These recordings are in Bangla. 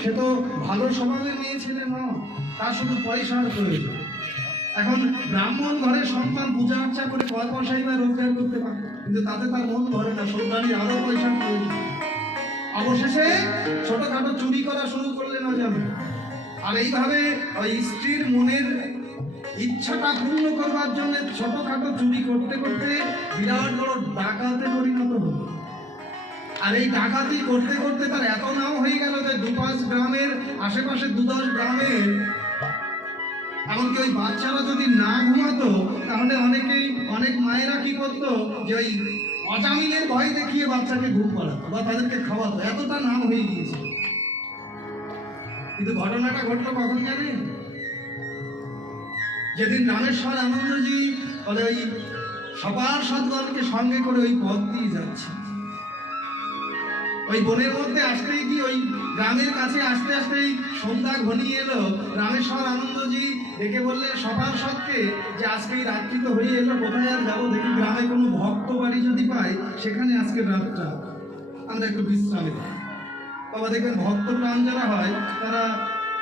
সে তো ভালো স্বভাবের মেয়ে ছেলে নয়, তার শুধু পয়সার প্রয়োজন। এখন ব্রাহ্মণ ঘরের সন্তান পূজা আর্চা করে কয় পয়সাই বা রোজগার করতে পারে, কিন্তু তাতে তার মন ভরে না, সন্তানের আরো পয়সার প্রয়োজন। অবশেষে ছোটখাটো চুরি করা শুরু করলেন অজামিল। আর এইভাবে ওই স্ত্রীর মনের ইচ্ছাটা পূর্ণ করবার জন্য ছোটখাটো চুরি করতে করতে বিরাট বড় ডাকাতে পরিণত হলো। আর এই ডাকাতি করতে করতে তার এত নাম হয়ে গেল যে 2-5 গ্রামের আশেপাশে 2-10 গ্রামের, এমনকি ওই বাচ্চারা যদি না ঘুমাতো তাহলে অনেক মায়েরা কি করতো যে ওই অজামিলের ভয় দেখিয়ে বাচ্চাকে ঘুম পাড়াতো বা তাদেরকে খাওয়াতো, এতটা নাম হয়ে গিয়েছে। কিন্তু ঘটনাটা ঘটলো কখন জানেন? যেদিন রামেশ্বর আনন্দজি বলে ওই সবার সদগণকে সঙ্গে করে ওই পথ দিয়ে যাচ্ছে, ওই বনের মধ্যে আসতেই কি ওই গ্রামের কাছে আসতে আসতেই সন্ধ্যা ঘনিয়ে এলো। রামেশ্বর আনন্দজি ডেকে বললেন সবার সৎকে যে আজকে এই রাত্রি তো হয়ে এলো, কোথায় আর যাবো, দেখি গ্রামে কোনো ভক্ত বাড়ি যদি পাই সেখানে আজকের রাতটা আমরা একটু বিশ্রামে থাকি। বাবা দেখবেন ভক্ত প্রাণ যারা হয় তারা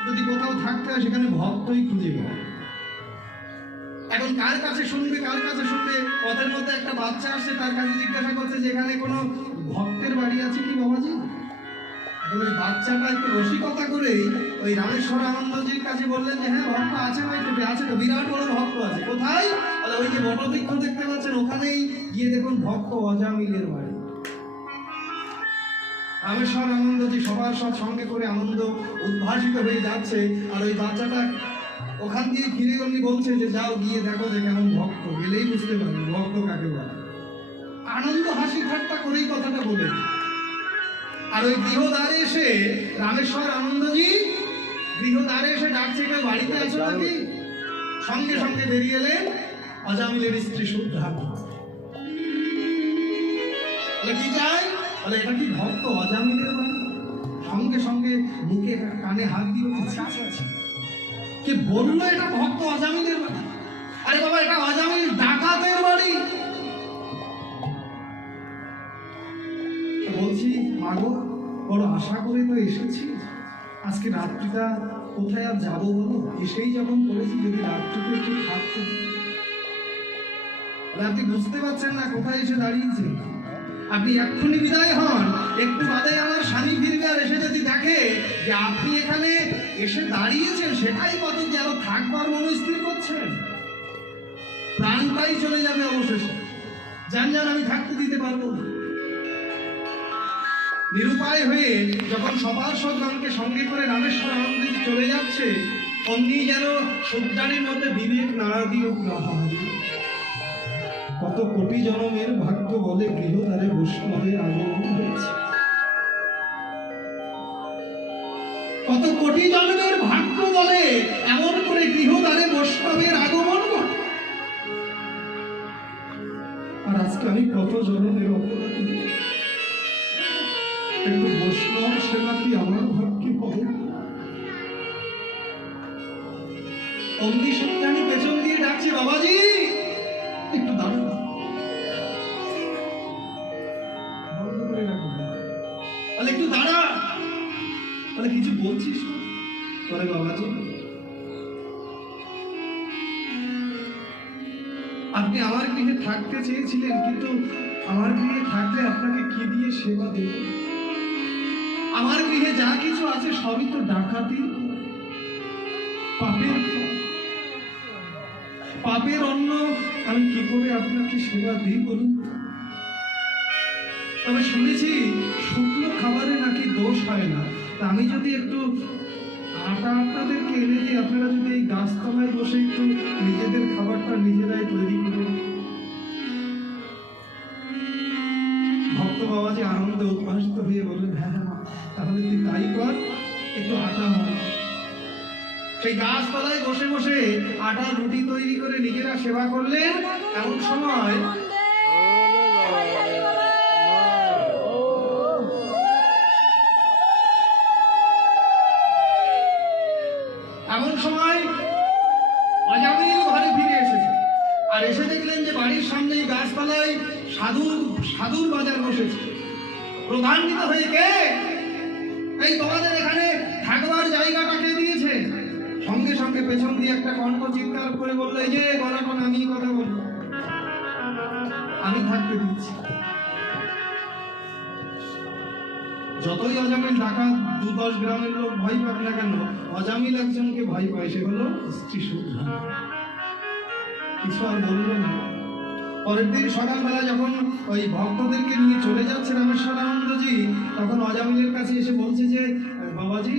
যদি কোথাও থাকতে হয় সেখানে ভক্তই খুঁজে পায়। এখন কার কাছে শুনবে পথের মধ্যে একটা বাচ্চা আসছে, তার কাছে জিজ্ঞাসা করছে যে এখানে কোনো ভক্তের বাড়ি আছে কি বাবাজি। এখন ওই বাচ্চাটা একটু রসিকতা করেই ওই রামেশ্বর আনন্দজির কাছে বললেন যে হ্যাঁ ভক্ত আছে ভাই, তো আছে তো, বিরাট বড় ভক্ত আছে। কোথায়? ওই যে বটবৃক্ষ দেখতে পাচ্ছেন ওখানেই গিয়ে দেখুন ভক্ত অজামিলের বাড়ি। রামেশ্বর আনন্দজি সবার সঙ্গে করে আনন্দ উদ্ভাসিত হয়ে যাচ্ছে, আর ওই বাচ্চাটা ওখান দিয়ে ফিরে গেলি বলছে যে যাও গিয়ে দেখো যে কেমন ভক্ত, গেলেই বুঝতে পারবে ভক্ত কাকে বলে। আনন্দ হাসি ঠাট্টা করেই কথাটা বলে। আর ওই গৃহদ্বারে এসে রামেশ্বর আনন্দজি গৃহদ্বারে এসে ডাকছে কেউ বাড়িতে আছো নাকি? সঙ্গে সঙ্গে বেরিয়ে এলেন অজামিলের স্ত্রী শুদ্ধা। কি চাই? বলে এটা কি ভক্ত অজামিলের বাড়ি? সঙ্গে সঙ্গে মুখে কানে হাত দিয়ে কে বললো এটা ভক্ত অজামিলের বাড়ি? আরে বাবা এটা অজামিল ডাকাতের বাড়ি। বলছি মাগো, বড় আশা করে তো এসেছি, আজকে রাত্রিটা কোথায় আর যাবো বলো, এসেই যখন বলেছি যদি রাত্রিকে একটু থাকতে। আপনি বুঝতে পারছেন না কোথায় এসে দাঁড়িয়েছে? আপনি এক্ষুনি বিদায় হন, একটু বাদে আমার স্বামী ফিরবে, আর এসে যদি দেখে যে আপনি এখানে এসে দাঁড়িয়েছেন সেটাই কত যে আরো থাকবার মনস্থির করছেন, প্রাণটাই চলে যাবে অবশেষে। জান আমি থাকতে দিতে পারবো না। নিরুপায় হয়ে যখন সবার সদগণকে সঙ্গে করে রামেশ্বর আনন্দজি চলে যাচ্ছে, অমনি যেন সজ্জানির মধ্যে বিবেক নাড়া দিয়ে কত কোটি জনমের ভাগ্য বলে গৃহদ্বারে বৈষ্ণবের আগমন হয়েছে। কত কোটি জনমের ভাগ্য বলে এমন করে গৃহদ্বারে বৈষ্ণবের আগমন ঘটে। আর আজকে আমি কত জনমের অপরাধী, একটু বৈষ্ণব সেবা কি আমার ভাগ্যে হবে? অমনি সজ্জানি পেছন দিয়ে ডাকছে বাবাজি একটু দাঁড়ান। একটু দাঁড়া, বলে কিছু বলছিস? বলে বাবাজি আপনি আমার গৃহে থাকতে চেয়েছিলেন, কিন্তু আমার গৃহে থাকলে আপনাকে কি দিয়ে সেবা দেব? আমার গৃহে যা কিছু আছে সবই তো ডাকাতি, পাপের অন্ন, আমি কি করে আপনাকে সেবা দিই বলুন? তবে শুনেছি শুকনো খাবারে নাকি দোষ হয় না, তা আমি যদি একটু আটা আপনাদেরকে এনে দিই, আপনারা যদি এই গাছতলায় বসে একটু নিজেদের খাবারটা নিজেরাই তৈরি করুন। ভক্ত বাবাজি আনন্দে উদ্ভাসিত হয়ে বললেন হ্যাঁ হ্যাঁ তাহলে তুই তাই কর, একটু আটা হয়। সেই গাছতলায় বসে বসে আটা রুটি তৈরি করে নিজেরা সেবা করলেন। এমন সময় অজামিল ঘরে ফিরে এসেছে, আর এসে দেখলেন যে বাড়ির সামনে গাছতলায় সাধুর বাজার বসেছে। প্রধান্বিত হয়ে কে এই তোমাদের এখানে আমাকে পেছন দিয়ে একটা কণ্ঠ চিৎকার করে বললো, এই যে গলাটা আমি কথা বলবো, আমি থাকতে দিচ্ছি। যতই অজামিল ডাকাত 2-10 গ্রামের লোক ভয় পাক না কেন, অজামিল একজনকে ভয় পায়, সে হলো স্ত্রী সুধা। কিছু আর বলল না। পরের দিন সকালবেলা যখন ওই ভক্তদেরকে নিয়ে চলে যাচ্ছে রামেশ্বরানন্দজি, তখন অজামিলের কাছে এসে বলছে যে, বাবাজি,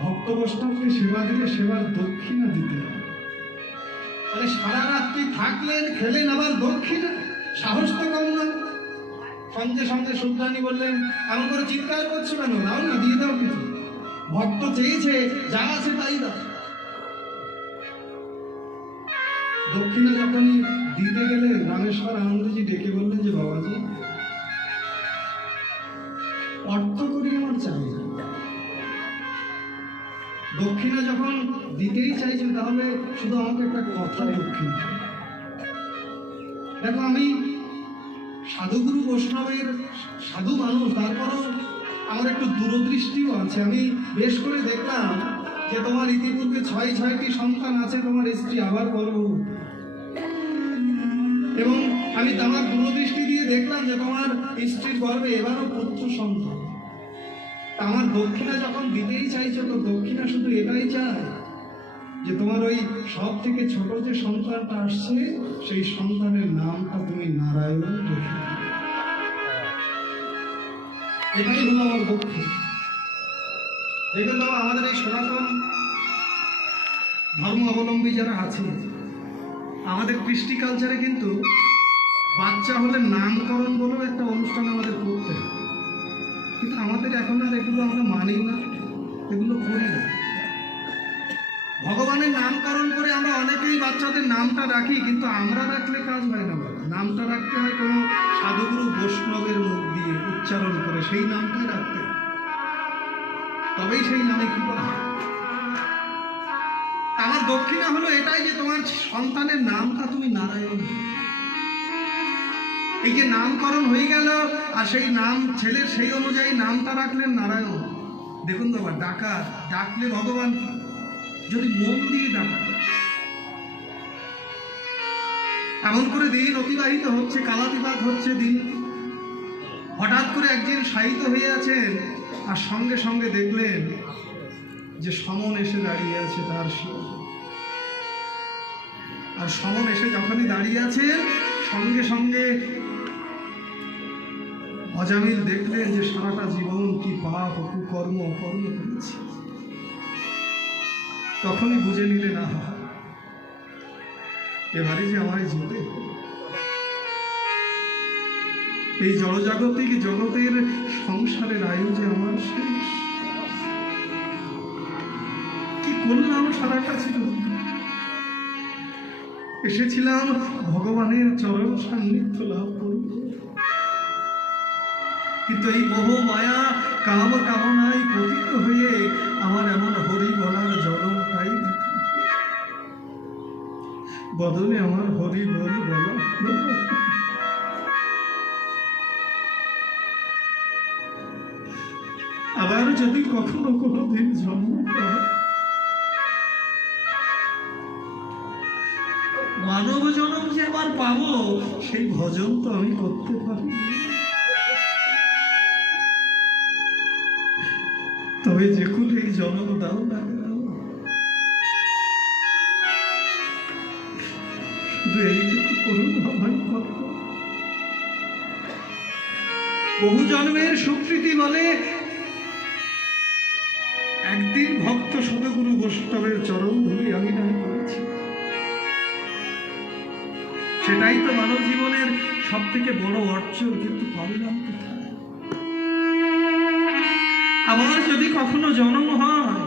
ভক্ত বৈষ্ণবকে সেবা দিলে সেবার দক্ষিণা দিতে, মানে সারা রাত্রি থাকলেন, খেলেন, আবার দক্ষিণা, সাহস তো কম না। সঙ্গে সঙ্গে সুলতানি বললেন, এমন করে চিৎকার করছো কেন, দাও না, দিয়ে দাও কিছু, ভক্ত চেয়েছে, যা আছে তাই দাও। দক্ষিণা যখনই দিতে গেলেন, রামেশ্বর আনন্দজি ডেকে বললেন যে, বাবাজি, অর্থ করি আমার চাই না। দক্ষিণা যখন দিতেই চাইছে, তাহলে শুধু আমাকে একটা কথা দক্ষিণা। দেখো, আমি সাধুগুরু বৈষ্ণবের সাধু মানুষ, তারপরও আমার একটু দূরদৃষ্টিও আছে। আমি বেশ করে দেখলাম যে তোমার ইতিপূর্বে 6টি সন্তান আছে, তোমার স্ত্রী আবার গর্ভবতী, এবং আমি আমার দূরদৃষ্টি দিয়ে দেখলাম যে তোমার স্ত্রীর গর্ভে এবারও পুত্র সন্তান। আমার দক্ষিণা যখন দিতেই চাইছো, তো দক্ষিণা শুধু এটাই চায় যে তোমার ওই সব থেকে ছোট যে সন্তানটা আসছে, সেই সন্তানের নামটা তুমি নারায়ণ রেখে দিও। এটাই হলো আমার দক্ষিণ। দেখে দাও, আমাদের এই সনাতন ধর্ম অবলম্বী যারা আছে, আমাদের কৃষ্টি কালচারে কিন্তু বাচ্চা হলে নামকরণ বলেও একটা অনুষ্ঠান আমাদের করতে হয়, কিন্তু আমাদের এখন আর এগুলো আমরা মানি না, এগুলো করি না। ভগবানের নামকরণ করে আমরা অনেকেই বাচ্চাদের নামটা রাখি, কিন্তু আমরা রাখলে কাজ হয় না। নামটা রাখতে হয় কোনো সাধুগুরু বৈষ্ণবের মুখ দিয়ে উচ্চারণ করে, সেই নামটাই রাখতে হয়, তবেই সেই নামে কি করা হয়। আমার দক্ষিণা হলো এটাই যে তোমার সন্তানের নামটা তুমি নারায়ণ। এই যে নামকরণ হয়ে গেল, আর সেই নাম ছেলের সেই অনুযায়ী নামটা রাখলেন নারায়ণ। দেখুন বাবা, ডাকলে ভগবান যদি মন দিয়ে ডাকা, এমন করে দিন অতিবাহিত হচ্ছে, কালাতিপাত হচ্ছে দিন। হঠাৎ করে একদিন শায়িত হয়ে আছেন, আর সঙ্গে সঙ্গে দেখলেন যে সমন এসে দাঁড়িয়ে আছে তার শির। আর সমন এসে যখনই দাঁড়িয়ে আছেন, সঙ্গে সঙ্গে অজামিল দেখলেন যে সারাটা জীবন কি পাপ কুকর্ম অকর্ম করেছি। তখনই বুঝে নিলেন, আহা, এবারে যে আমায় যেতে, এই জড়জাগতিক জগতের সংসারের আয়ু যে আমার শেষ। কি করলাম সারাটা ছিল, এসেছিলাম ভগবানের চরণ সান্নিধ্য লাভ করব, কিন্তু এই মোহ মায়া কাম কামনায় পতিত হয়ে আমার এমন হরি বলার জনমটাই বদলে আমার হরি বল বলা। আবার যদি কখনো কোনোদিন জন্ম হয়, মানব জনম যে আবার পাবো, সেই ভজন তো আমি করতে পারি। তবে যে কোনো এই জনম দাও না, শুধু এইটুকু করুন আমার কথা। বহু জন্মের স্বীকৃতি বলে একদিন ভক্ত সদগুরু বৈষ্ণবের চরণ ধুলি আমি না করেছি। সেটাই তো মানব জীবনের সব থেকে বড় অর্জন, কিন্তু পারলাম কোথায়? আবার যদি কখনো জন্ম হয়,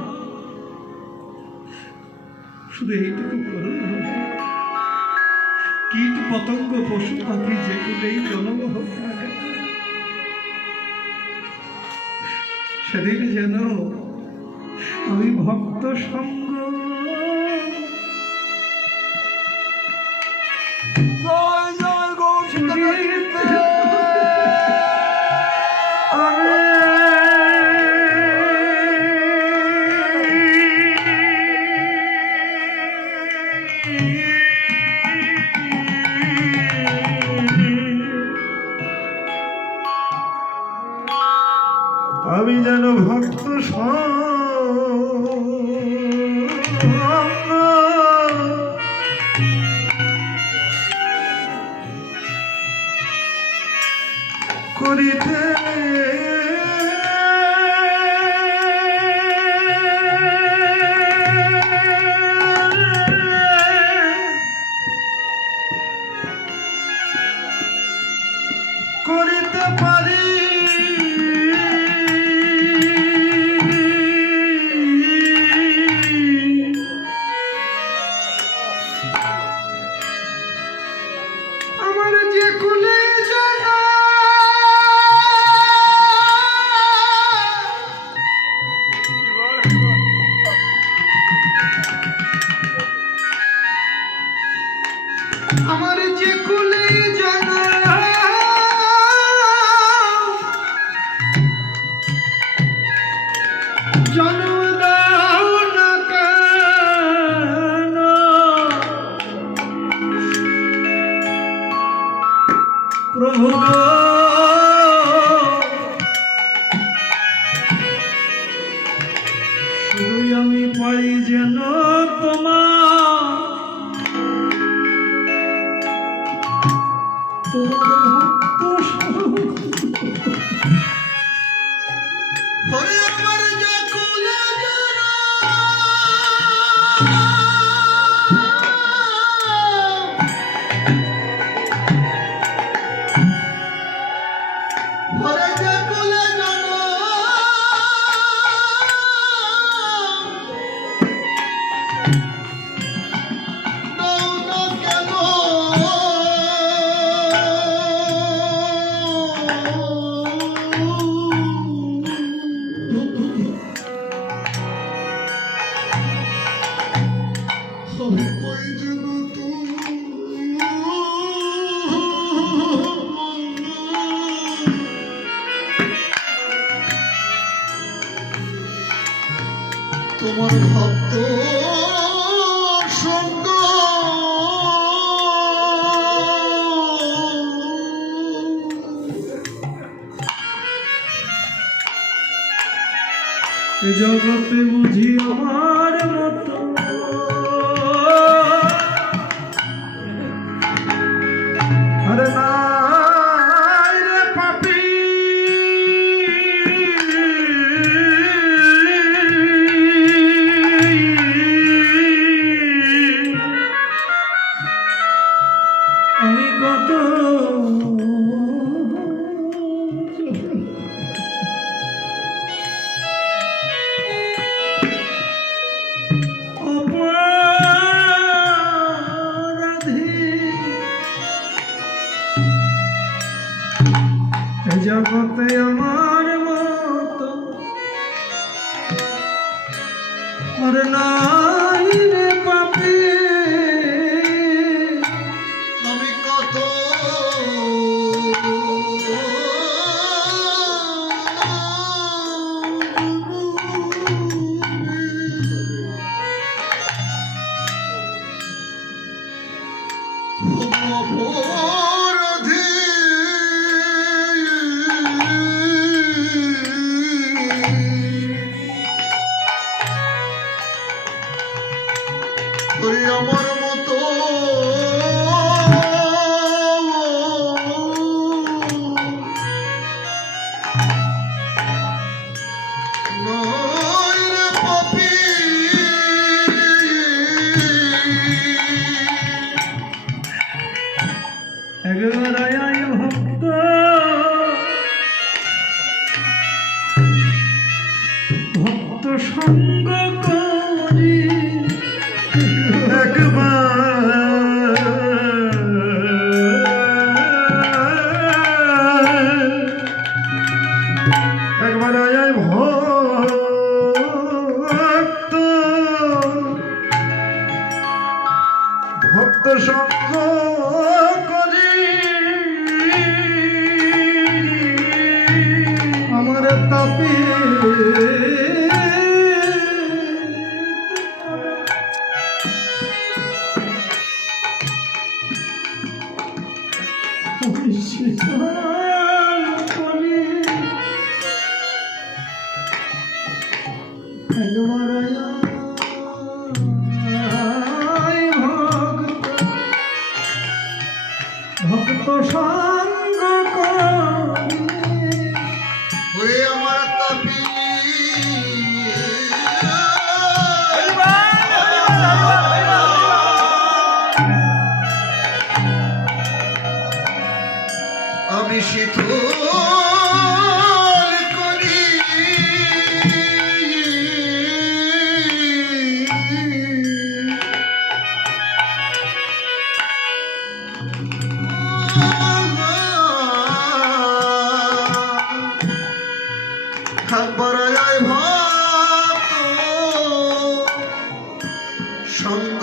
শুধু এইটুকু করুন, কীট পতঙ্গ পশু পাখি যেগুলোই জন্ম হোক, সেদিন যেন আমি ভক্ত সঙ্গ আমি যেন ভক্ত করিতে করিতে পারি আমার যে কুলে জানা আমার যে কুলে জানা জন্ম দাও না কেন প্রভু গো, শুধুই আমি পাই যেন তোমার হরে আমার যে কুলে জানা হরে যে কুলে জানা দাও না কেন তোমার ভক্ত সঙ্গ জগতে বুঝি আমার মতো আরে নাই রে পাপী আমি কত জগতে আমার মতো আর নাই রে পাপী আমি কত আমার মতো নয় রে পাপী একবার আয় ভক্ত ভক্ত সঙ্গ করি একবার আয় ভক্ত ভক্ত সঙ্গ করি আমার তাপে একবার আয় ভক্ত সঙ্গ করি ওরে আমার তাপি আমি শীতল করি একবার আয় ভক্ত সঙ্গ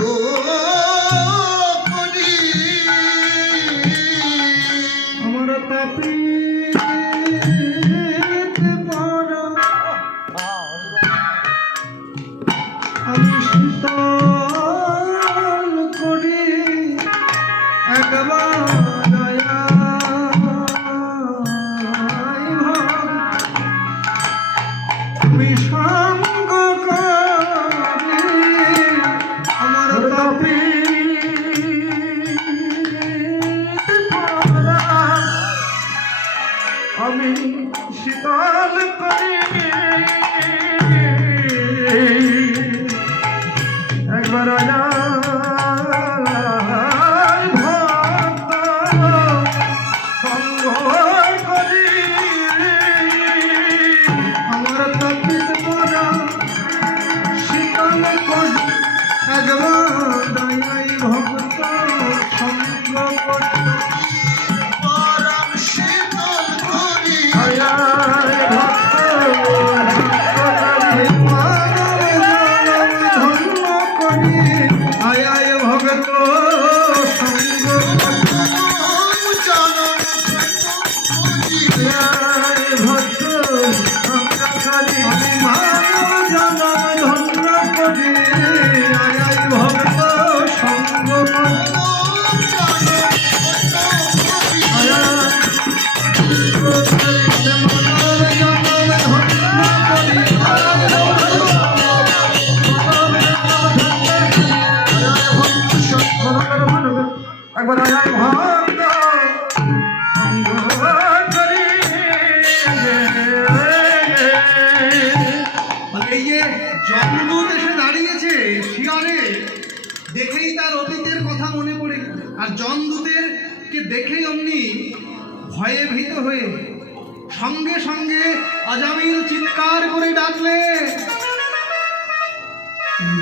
করি আমার তাপি আমি শীতল করি একবার আমি সঙ্গ করি আমার তাপি আমি শীতল করি একবার ভক্ত সঙ্গ করি আমার তাপিত পরা শীতল করি একবার ভক্ত সঙ্গ করি পরম শীতল করি একবার ভক্ত সঙ্গ করি এই যে জমদূত এসে দাঁড়িয়েছে শিয়রে দেখেই তার অতীতের কথা মনে পড়ে আর জমদূতের কে দেখেই অমনি ভয়ে ভীত হয়ে সঙ্গে সঙ্গে আজামিল চিৎকার করে ডাকলে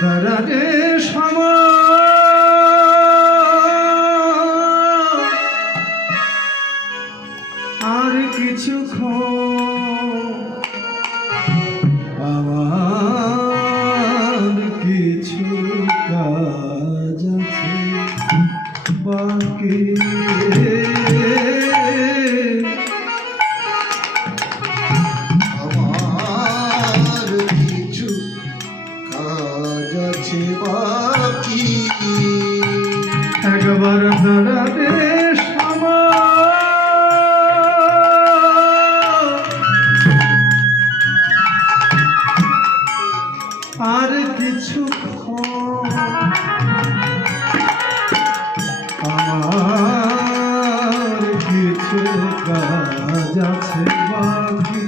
দাঁড়ারে সময় আর কিছুক্ষণ আমার কিছু কাজ আছে বাকি আমার কিছু কাজ আছে বাকি একবার দাঁড়াবে আর কিছু আমার কিছু কাজ আছে বাকি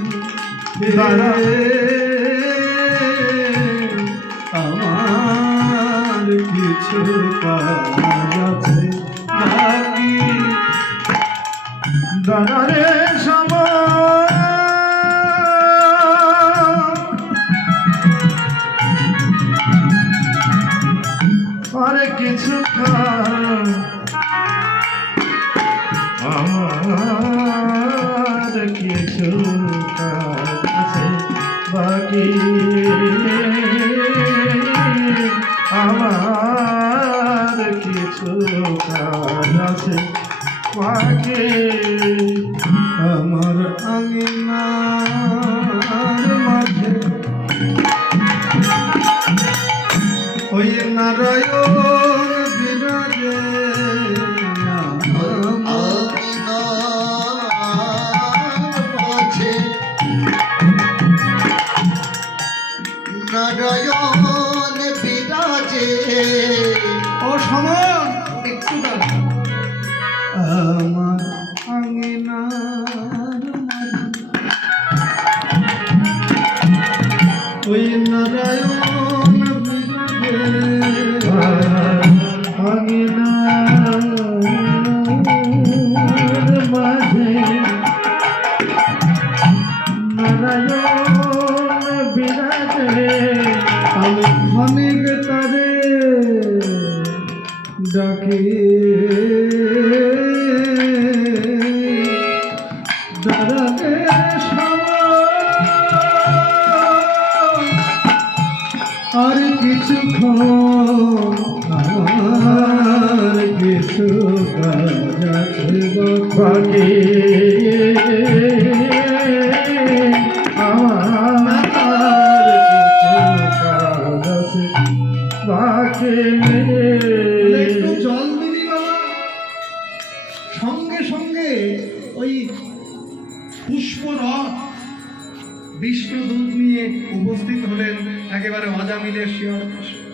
আমার কিছু কাজ আছে বাকি দাঁড়ারে আর কিছু আমার কিছু কাজ আছে বাকি আমার কিছু কাজ আছে বাকি আমার আঙিনার মাঝে ওই নারায়ণ বিরাজে নারায়ণ ওই নারায়ণ মাঝে নারায়ণ বিরাজে আমি অনেক তারে ডাকি দাঁড়াতে আর কিছুক্ষণ আমার কিছু কাজ আছে বাকি আমার কাজ আছে বাকি একটু জল দিবি বাবা। সঙ্গে সঙ্গে ওই পুষ্পরথ বিষ্ণু দূত নিয়ে উপস্থিত হলেন একেবারে অজামিলের শিয়র পাশে।